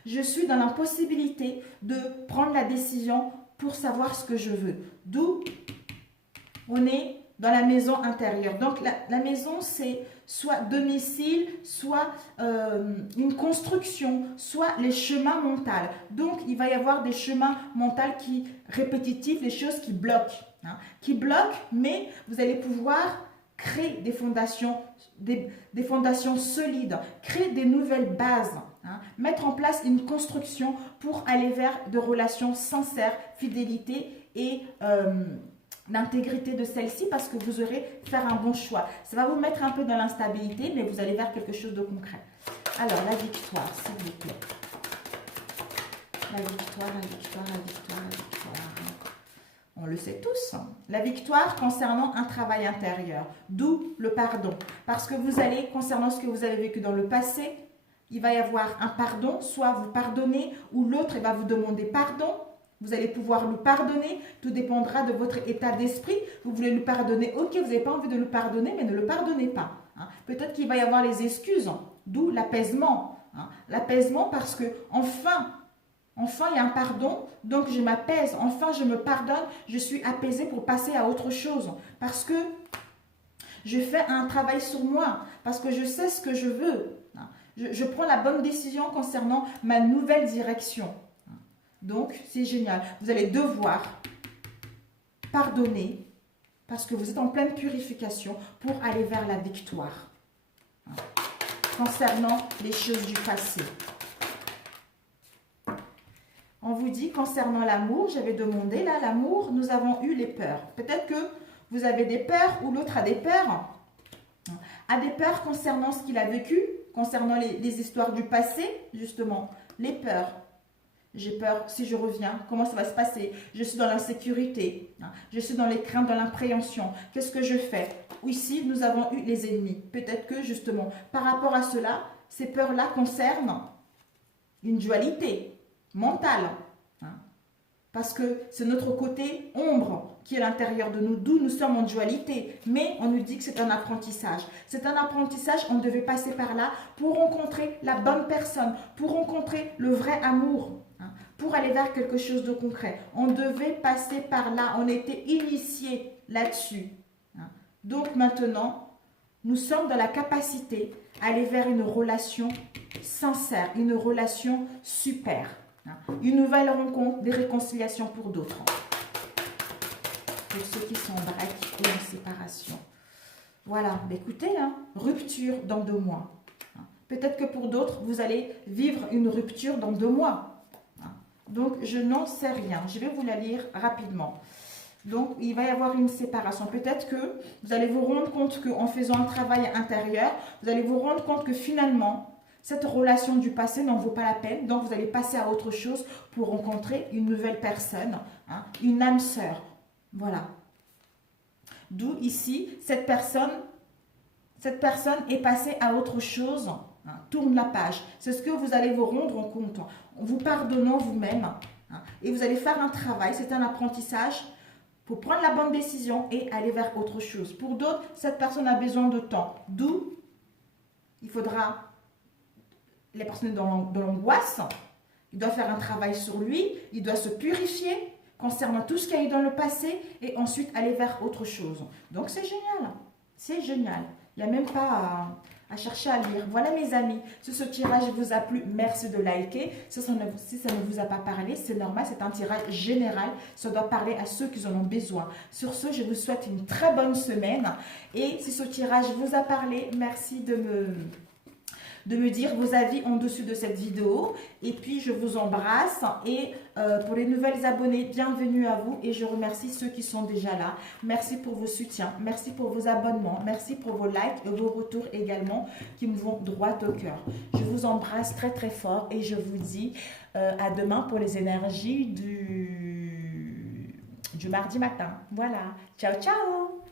Je suis dans l'impossibilité de prendre la décision pour savoir ce que je veux. D'où on est dans la maison intérieure. Donc la maison, c'est soit domicile, soit une construction, soit les chemins mentaux. Donc, il va y avoir des chemins mentaux répétitifs, des choses qui bloquent. Qui bloquent, mais vous allez pouvoir créer des fondations, des fondations solides, créer des nouvelles bases, mettre en place une construction pour aller vers de relations sincères, fidélité et l'intégrité de celle-ci parce que vous aurez faire un bon choix. Ça va vous mettre un peu dans l'instabilité, mais vous allez vers quelque chose de concret. Alors, la victoire, s'il vous plaît. La victoire, la victoire, la victoire, la victoire. On le sait tous. La victoire concernant un travail intérieur, d'où le pardon. Parce que vous allez, concernant ce que vous avez vécu dans le passé, il va y avoir un pardon, soit vous pardonnez ou l'autre va vous demander pardon. Vous allez pouvoir le pardonner, tout dépendra de votre état d'esprit. Vous voulez le pardonner, ok, vous n'avez pas envie de le pardonner, mais ne le pardonnez pas. Peut-être qu'il va y avoir les excuses, d'où l'apaisement. L'apaisement parce que enfin, il y a un pardon, donc je m'apaise, enfin je me pardonne, je suis apaisée pour passer à autre chose. Parce que je fais un travail sur moi, parce que je sais ce que je veux. Je prends la bonne décision concernant ma nouvelle direction. Donc, c'est génial. Vous allez devoir pardonner parce que vous êtes en pleine purification pour aller vers la victoire. Concernant les choses du passé. On vous dit concernant l'amour, j'avais demandé là, l'amour, nous avons eu les peurs. Peut-être que vous avez des peurs ou l'autre a des peurs. A des peurs concernant ce qu'il a vécu, concernant les histoires du passé, justement, les peurs. J'ai peur si je reviens, comment ça va se passer? Je suis dans l'insécurité, hein. Je suis dans les craintes, dans l'impréhension. Qu'est-ce que je fais? Ici, nous avons eu les ennemis. Peut-être que justement, par rapport à cela, ces peurs-là concernent une dualité mentale, hein. Parce que c'est notre côté ombre qui est à l'intérieur de nous, d'où nous sommes en dualité. Mais on nous dit que c'est un apprentissage. C'est un apprentissage, on devait passer par là pour rencontrer la bonne personne, pour rencontrer le vrai amour, hein, pour aller vers quelque chose de concret. On devait passer par là, on était initié là-dessus, hein. Donc maintenant, nous sommes dans la capacité d'aller vers une relation sincère, une relation super, hein. Une nouvelle rencontre, des réconciliations pour d'autres. Pour ceux qui sont en break et en séparation. Voilà, mais écoutez, hein, rupture dans 2 mois. Hein. Peut-être que pour d'autres, vous allez vivre une rupture dans 2 mois. Hein. Donc, je n'en sais rien. Je vais vous la lire rapidement. Donc, il va y avoir une séparation. Peut-être que vous allez vous rendre compte qu'en faisant un travail intérieur, vous allez vous rendre compte que finalement, cette relation du passé n'en vaut pas la peine. Donc, vous allez passer à autre chose pour rencontrer une nouvelle personne, hein, une âme sœur. Voilà. D'où ici, cette personne est passée à autre chose, hein, tourne la page. C'est ce que vous allez vous rendre compte en vous pardonnant vous-même, hein, et vous allez faire un travail, c'est un apprentissage pour prendre la bonne décision et aller vers autre chose. Pour d'autres, cette personne a besoin de temps. D'où il faudra, les personnes dans l'angoisse, il doit faire un travail sur lui, il doit se purifier concernant tout ce qu'il y a eu dans le passé et ensuite aller vers autre chose. Donc c'est génial, c'est génial. Il n'y a même pas à chercher à lire. Voilà mes amis, si ce tirage vous a plu, merci de liker. Si ça ne vous a pas parlé, c'est normal, c'est un tirage général. Ça doit parler à ceux qui en ont besoin. Sur ce, je vous souhaite une très bonne semaine. Et si ce tirage vous a parlé, merci de me dire vos avis en dessous de cette vidéo. Et puis, je vous embrasse. Et pour les nouvelles abonnés, bienvenue à vous. Et je remercie ceux qui sont déjà là. Merci pour vos soutiens. Merci pour vos abonnements. Merci pour vos likes et vos retours également qui me vont droit au cœur. Je vous embrasse très, très fort. Et je vous dis à demain pour les énergies du mardi matin. Voilà. Ciao, ciao